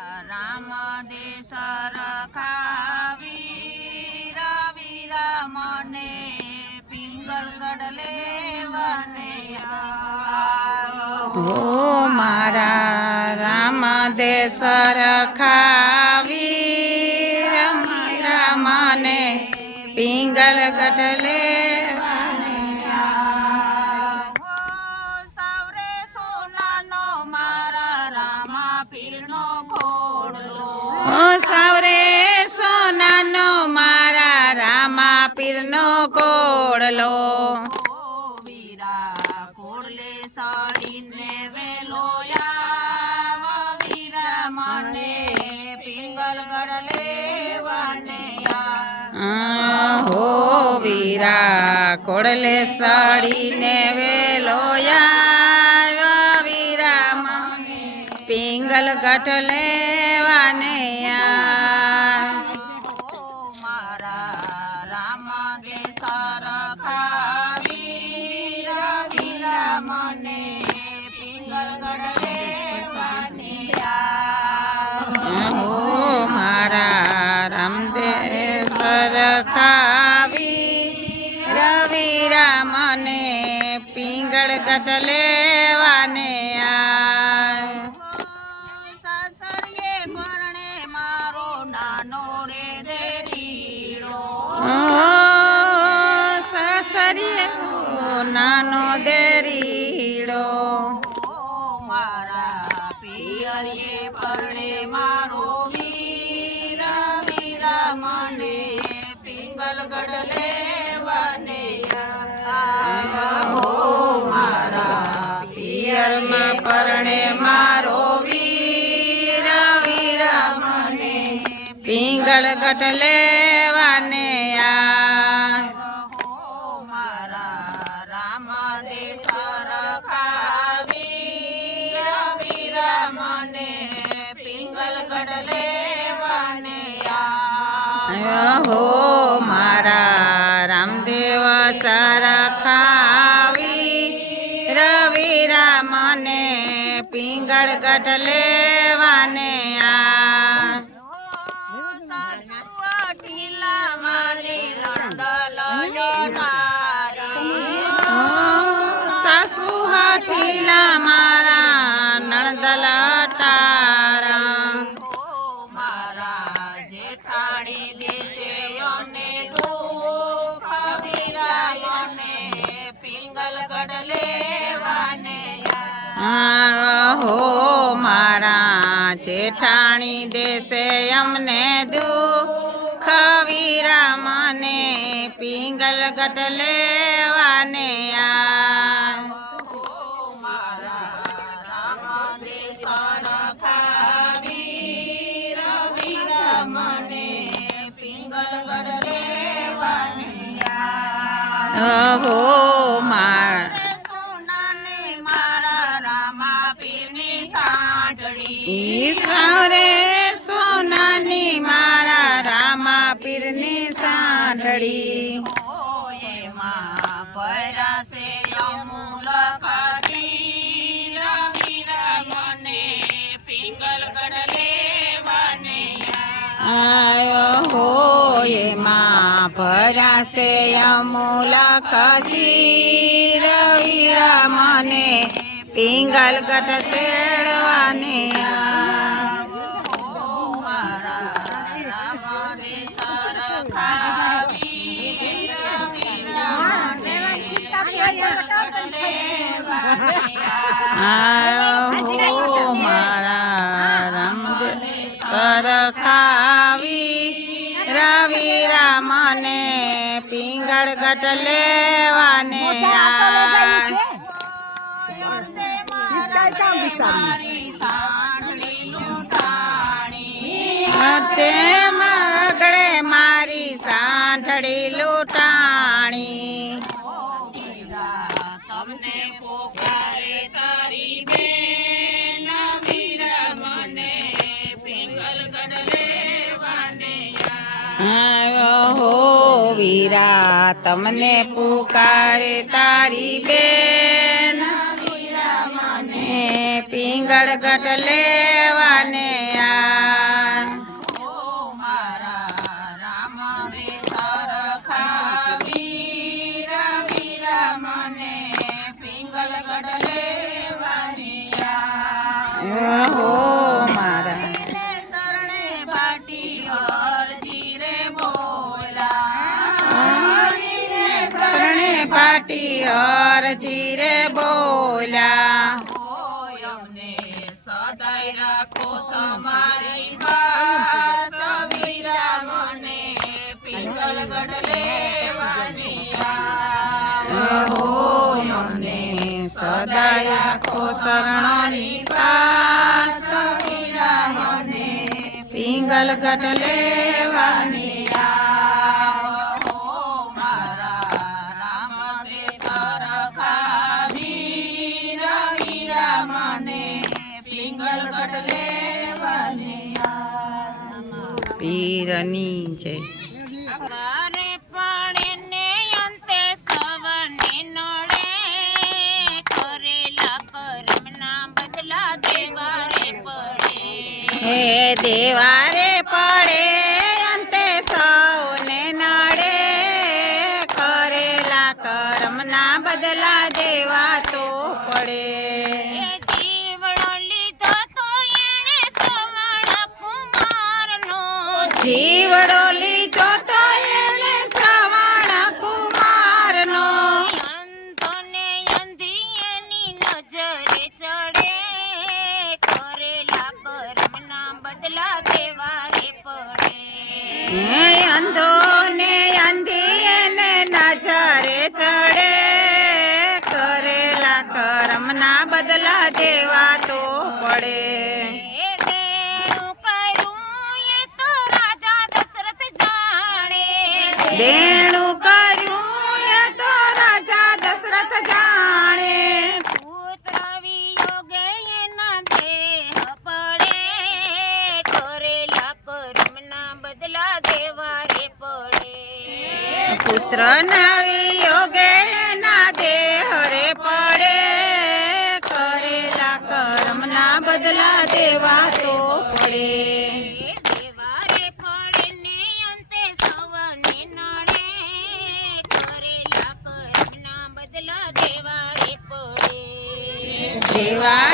રામ દેશ રખાવી રવિ મને પિંગલગઢ લેવાને ઓ મારા રામ દેશ રખાવી રમિ મને પિંગલગઢ લે વીરા કોડલે સાડીને વેલો આવ્યો વીરા પિંગલ ગઢલે ಗಳ ಗಟಲೆ પકડ હો મારા જેઠાણી દેશે અમને દુઃખ વીરા મને પિંગલ ગટ લેવાને મને પિંગલ વિસારે સોનાની મારા રામા પીરની સાંઢળી. હોયમાં પરાસે અમૂલ કાઢી રવિ રામને પિંગલ ગડલે આયો હોયમાં ભરાશે અમૂલ કસી રવિ રામને પિંગલ ગઢ તેડવાને આ Paralelo. મીરા તમને પુકારે તારી બેન. મને પિંગળગઢ લેવાને માટી અરજી રે બોલા અમને સદાય રાખો તમારી બાસ વીરા મને પિંગલગઢ લેવાને. હોય અમને સદાય રાખો શરણાની મને પિંગલગઢ લેવાની દેવારે જય હે દેવારે હે અંધો ને અંધી એને નજરે ચડે. કરેલા કરમના બદલા દેવા તો પડે. એ દેણું નવી યોગે ના દેહ રે પડે. કરેલા કર્મના બદલા દેવા તો પડે. એ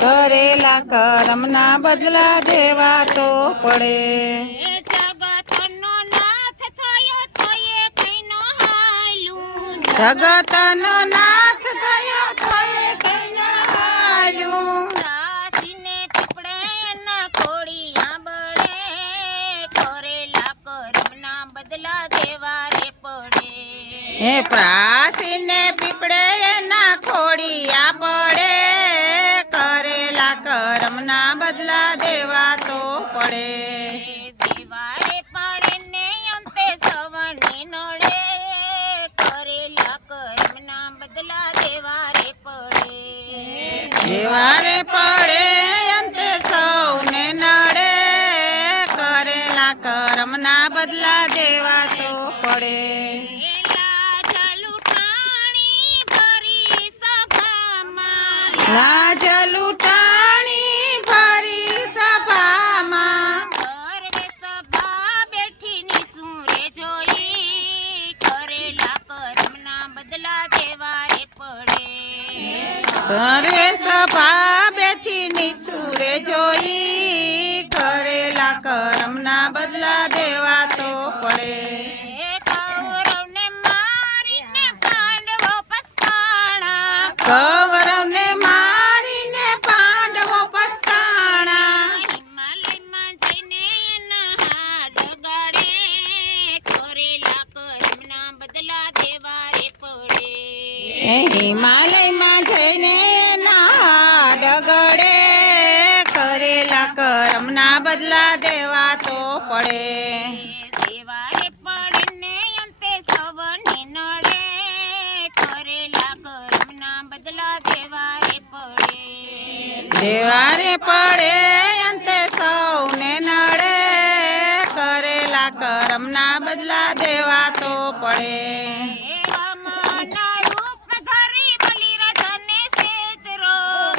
કરેલા કરમના બદલા દેવા તો પડે. જગત નો નાથ થયો થયો કઈ ના હાલ્યું. રાશિને પીપળે ના કોળિયા બળે કરેલા કર્મના બદલા દેવારે પડે. હે પ્રાસીને પીપળે ના ખોડિયા કરેલા કર્મના બદલા દેવા તો પડે. લાજ લૂંટાણી ભરી સભામાં. સર્વે સભા બેઠી નિસુરે જોઈ કરેલા કર્મના બદલા દેવારે પડે દેવારે પડે. હિમાલયમાં જઈને ના ડગડે કરેલા કરમના બદલા દેવા તો પડે. દેવારે પડે ને અંતે સૌને નડે. કરેલા કરમના બદલા દેવારે પડે. દેવારે પડે.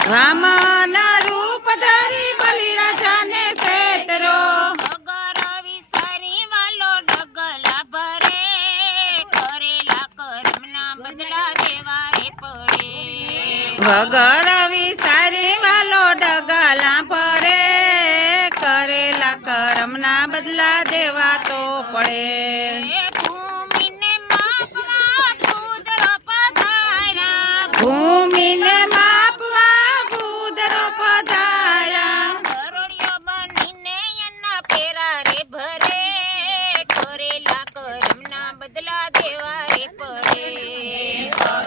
વામન રૂપ ધરી બલિરાજાને સેતરો અગર વિસારી વાલો ડગલા ભરે કરેલા કર્મના બદલા દેવા રે પડે. વગર દેવા પડે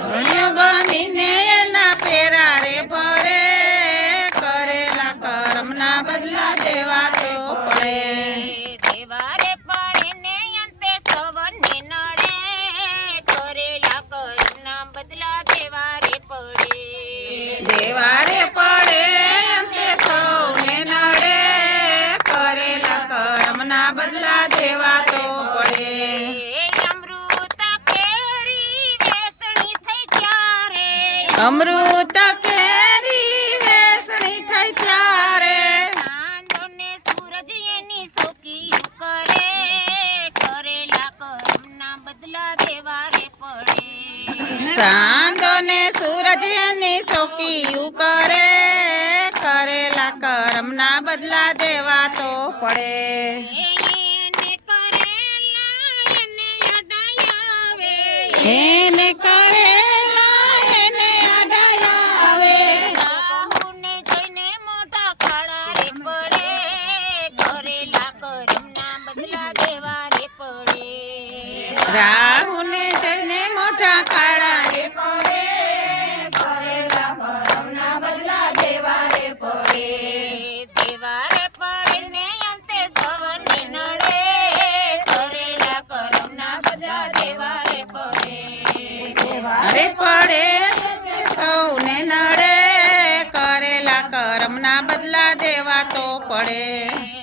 ધન્યો બનીને એના પેરા રે ભરે કરેલા કરમના બદલા દેવા તો પડે. ને અંતે સવને નડે કરેલા કર્મના બદલા દેવારે પડે. દેવારે પડે અંતે સૌને નડે કરેલા કરમના બદલા અમૃત રાહુને જઈને મોટા કાળા રે પડે કરેલા કરમના બદલા દેવા રે પડે દેવારે પડે ને અંતે સવને નડે. કરેલા કરમના બદલા દેવા રે પડે અરે પડે સૌને નડે. કરેલા કરમના બદલા દેવા તો પડે.